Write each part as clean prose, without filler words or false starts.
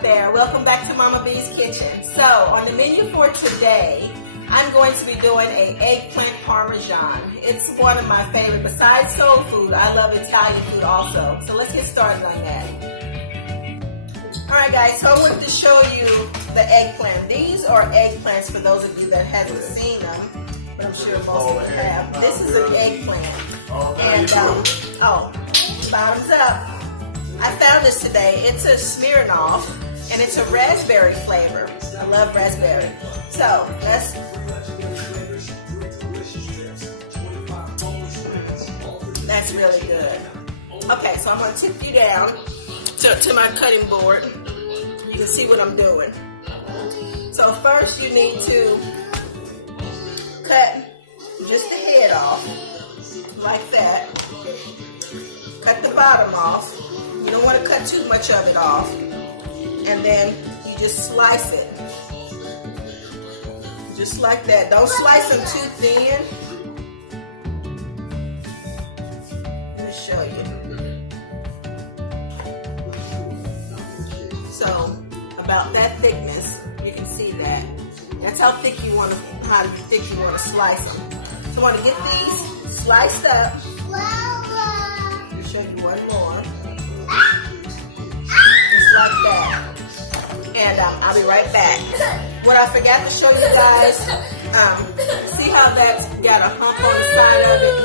out there? Welcome back to Mama B's Kitchen. So on the menu for today, I'm going to be doing an eggplant parmesan. It's one of my favorite. Besides soul food, I love Italian food also. So let's get started on that. Alright guys, so I wanted to show you the eggplant. These are eggplants for those of you that haven't seen them, but I'm sure most of you have. This is an eggplant. And, bottoms up. I found this today. It's a Smirnoff, and it's a raspberry flavor. I love raspberry. So, that's really good. Okay, so I'm going to tip you down to my cutting board. You can see what I'm doing. So first you need to cut just the head off, like that. Cut the bottom off. You don't want to cut too much of it off. And then you just slice it. Just like that. Don't slice them too thin. Let me show you. So, about that thickness, you can see that. That's how thick you want to, slice them. So I want to get these sliced up. Let me show you one more. Just like that. And I'll be right back. What I forgot to show you guys, see how that's got a hump on the side of it?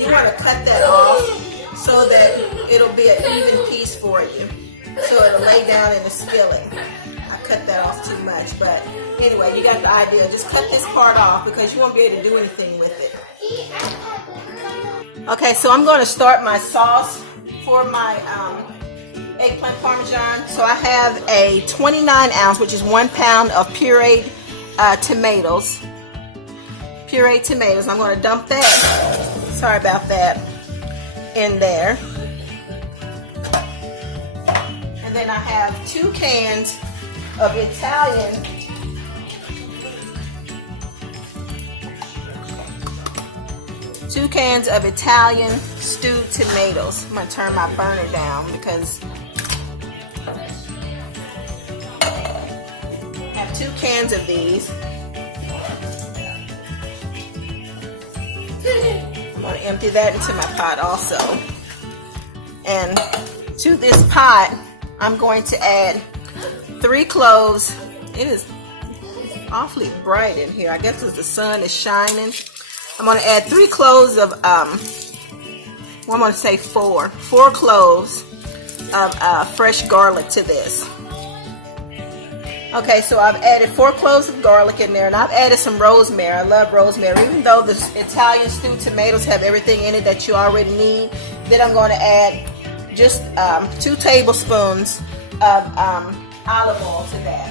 You want to cut that off so that it'll be an even piece for you. So it'll lay down in the skillet. I cut that off too much, but anyway, you got the idea. Just cut this part off because you won't be able to do anything with it. Okay, so I'm going to start my sauce for my eggplant parmesan. So I have a 29 ounce, which is 1 pound of pureed tomatoes. Pureed tomatoes. I'm going to dump that, sorry about that, in there. And then I have 2 cans of Italian stewed tomatoes. I'm going to turn my burner down because I have 2 cans of these. I'm going to empty that into my pot also. And to this pot, I'm going to add 3 cloves. It is awfully bright in here. I guess as the sun is shining. I'm going to add 3 cloves of, I'm going to say 4 cloves of fresh garlic to this. Okay, so I've added 4 cloves of garlic in there, and I've added some rosemary. I love rosemary. Even though the Italian stewed tomatoes have everything in it that you already need, then I'm going to add just 2 tablespoons of olive oil to that.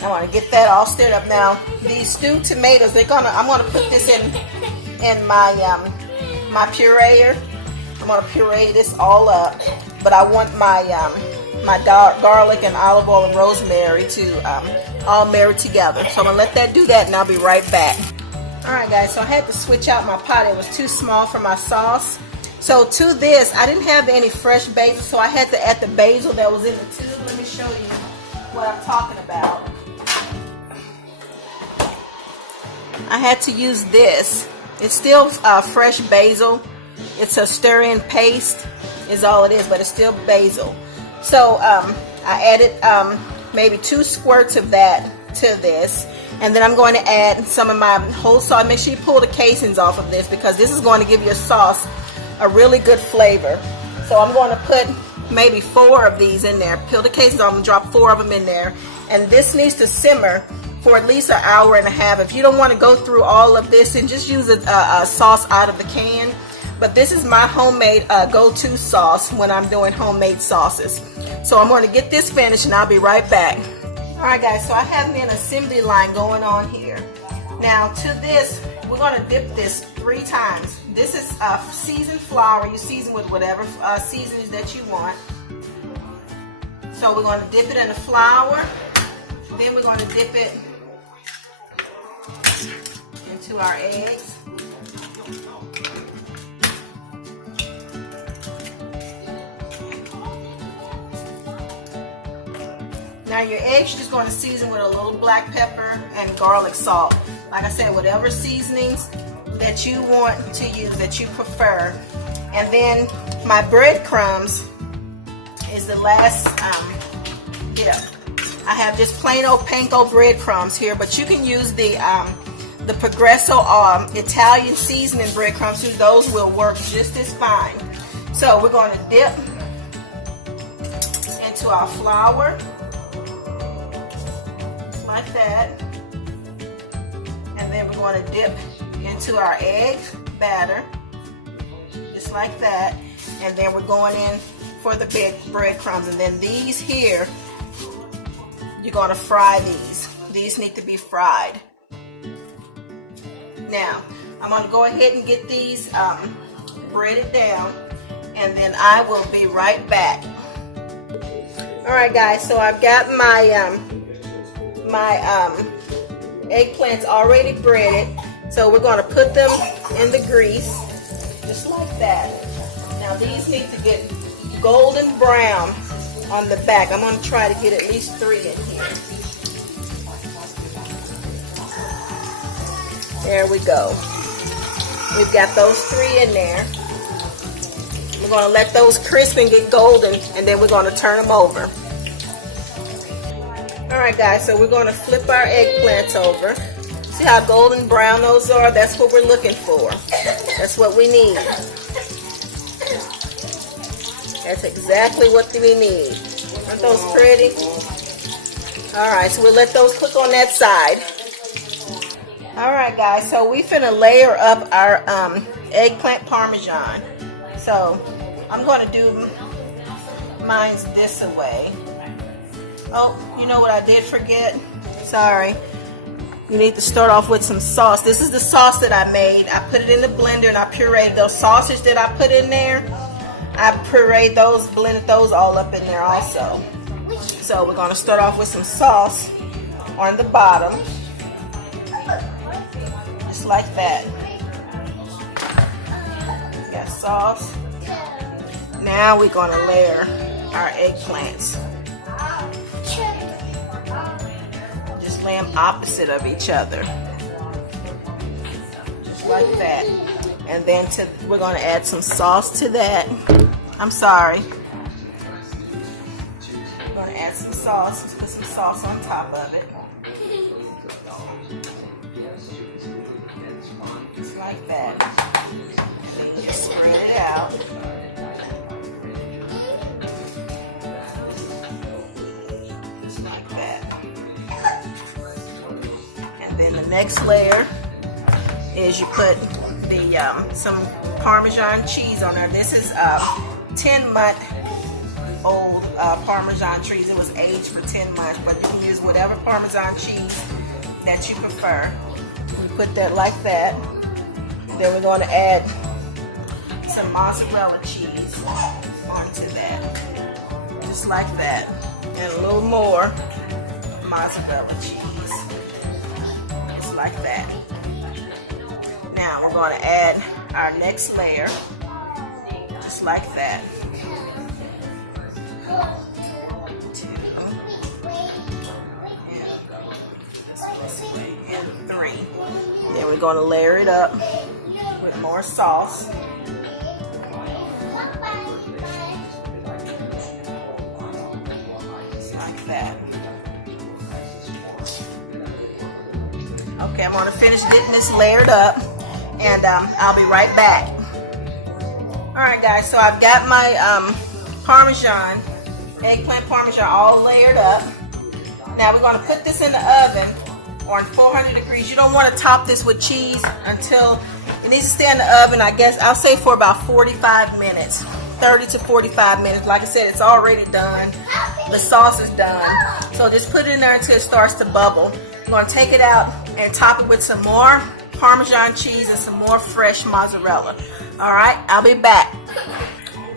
I want to get that all stirred up. Now, these stewed tomatoes, I'm going to put this in my my pureer. I'm going to puree this all up, but I want my my garlic and olive oil and rosemary to all marry together. So I'm going to let that do that, and I'll be right back. All right, guys. So I had to switch out my pot. It was too small for my sauce. So to this, I didn't have any fresh basil, so I had to add the basil that was in the tube. Let me show you what I'm talking about. I had to use this. It's still fresh basil. It's a stir-in paste is all it is, but it's still basil. So I added maybe 2 squirts of that to this. And then I'm going to add some of my whole sauce. Make sure you pull the casings off of this because this is going to give your sauce a really good flavor. So I'm going to put maybe 4 of these in there. Peel the casings off and drop 4 of them in there. And this needs to simmer for at least 1.5 hours. If you don't want to go through all of this, and just use a sauce out of the can. But this is my homemade go-to sauce when I'm doing homemade sauces. So I'm going to get this finished and I'll be right back. Alright guys, so I have me an assembly line going on here. Now to this, we're going to dip this 3 times. This is seasoned flour. You season with whatever seasonings that you want. So we're going to dip it in the flour. Then we're going to dip it into our eggs. Now your eggs, you're just going to season with a little black pepper and garlic salt. Like I said, whatever seasonings that you want to use, that you prefer. And then my breadcrumbs is the last dip. I have just plain old panko breadcrumbs here, but you can use the Progresso Italian seasoning breadcrumbs. Those will work just as fine. So we're going to dip into our flour, just like that. And then we're going to dip into our egg batter, just like that. And then we're going in for the big breadcrumbs. And then these here, you're going to fry these. These need to be fried. Now, I'm going to go ahead and get these breaded down, and then I will be right back. Alright guys, so I've got my eggplants already breaded. So we're going to put them in the grease, just like that. Now these need to get golden brown on the back. I'm going to try to get at least 3 in here. There we go. We've got those 3 in there. We're going to let those crisp and get golden, and then we're going to turn them over. Alright guys, so we're going to flip our eggplants over. See how golden brown those are? That's what we're looking for. That's what we need. That's exactly what we need. Aren't those pretty? Alright, so we'll let those cook on that side. Alright guys, so we finna layer up our eggplant parmesan. So I'm going to do mine's this way. Oh, you know what I did forget? Sorry. You need to start off with some sauce. This is the sauce that I made. I put it in the blender and I pureed those sausage that I put in there. I pureed those, blended those all up in there also. So we're going to start off with some sauce on the bottom. Just like that. Got sauce. Now we're going to layer our eggplants. Just lay them opposite of each other. Just like that. And then we're going to add some sauce to that. I'm sorry. We're going to add some sauce. Let's put some sauce on top of it. Just like that. And then just spread it out. Just like that. And then the next layer is you put the some Parmesan cheese on there. This is 10-month-old Parmesan cheese. It was aged for 10 months, but you can use whatever Parmesan cheese that you prefer. We put that like that. Then we're going to add some mozzarella cheese onto that, just like that, and a little more mozzarella cheese, just like that. Now we're going to add our next layer, just like that. 2 and 3. Then we're going to layer it up with more sauce. Just like that. Okay, I'm going to finish getting this layered up, and I'll be right back. Alright guys, so I've got my Parmesan, eggplant Parmesan all layered up. Now we're going to put this in the oven on 400 degrees. You don't want to top this with cheese until it needs to stay in the oven, I guess, I'll say for about 45 minutes. 30 to 45 minutes. Like I said, it's already done. The sauce is done. So just put it in there until it starts to bubble. I'm going to take it out and top it with some more Parmesan cheese and some more fresh mozzarella. Alright, I'll be back.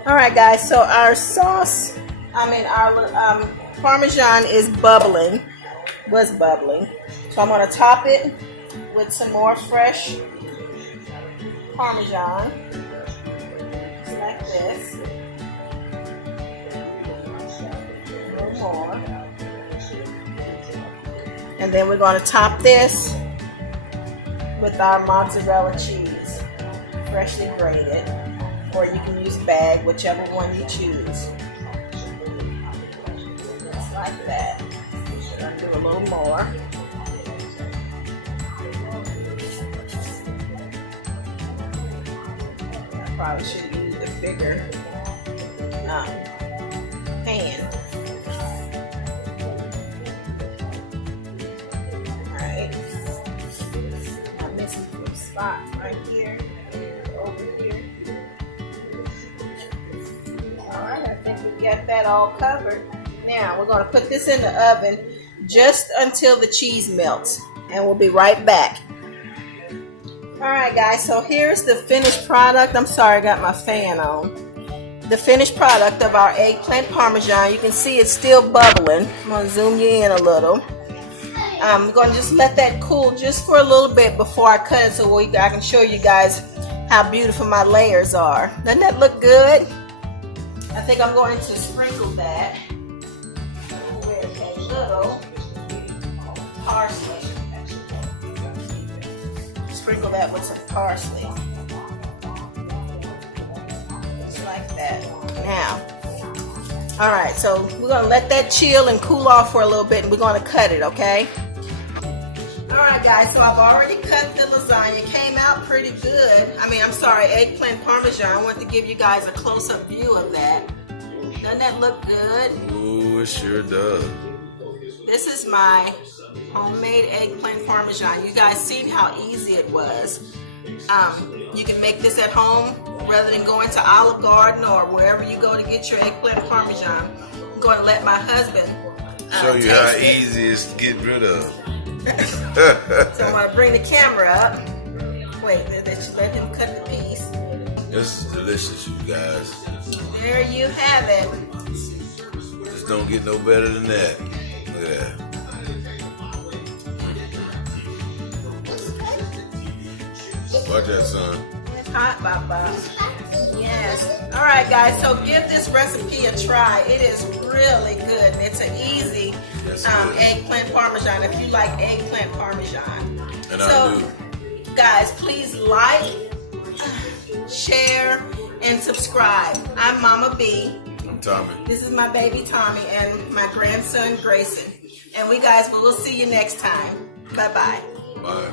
Alright guys, so our sauce, our Parmesan is bubbling, was bubbling. So I'm going to top it with some more fresh Parmesan, just like this. A little more. And then we're going to top this with our mozzarella cheese, freshly grated, or you can use bag, whichever one you choose. Just like that. Should I do a little more? I probably should use a bigger pan. Alright. I'm missing some spots right here and over here. Alright, I think we got that all covered. Now we're going to put this in the oven just until the cheese melts, and we'll be right back. Alright guys, so here's the finished product. I'm sorry, I got my fan on. The finished product of our eggplant parmesan. You can see it's still bubbling. I'm going to zoom you in a little. I'm going to just let that cool just for a little bit before I cut it so I can show you guys how beautiful my layers are. Doesn't that look good? I think I'm going to sprinkle that with a little parsley. Sprinkle that with some parsley. Just like that. Now, alright, so we're going to let that chill and cool off for a little bit, and we're going to cut it, okay? Alright guys, so I've already cut the lasagna. It came out pretty good. Eggplant parmesan. I want to give you guys a close-up view of that. Doesn't that look good? Ooh, it sure does. This is my homemade eggplant parmesan. You guys seen how easy it was. You can make this at home rather than going to Olive Garden or wherever you go to get your eggplant parmesan. I'm going to let my husband show you how easy it is to get rid of. So I'm going to bring the camera up. Wait, let him cut the piece. This is delicious, you guys. There you have it. Just don't get no better than that. Look at that. Watch that, son. It's hot, Papa. Yes. Alright guys, so give this recipe a try. It is really good. And it's an easy eggplant parmesan if you like eggplant parmesan. And I do. Guys, please like, share, and subscribe. I'm Mama B. I'm Tommy. This is my baby Tommy and my grandson Grayson. And we will see you next time. Bye-bye. Bye.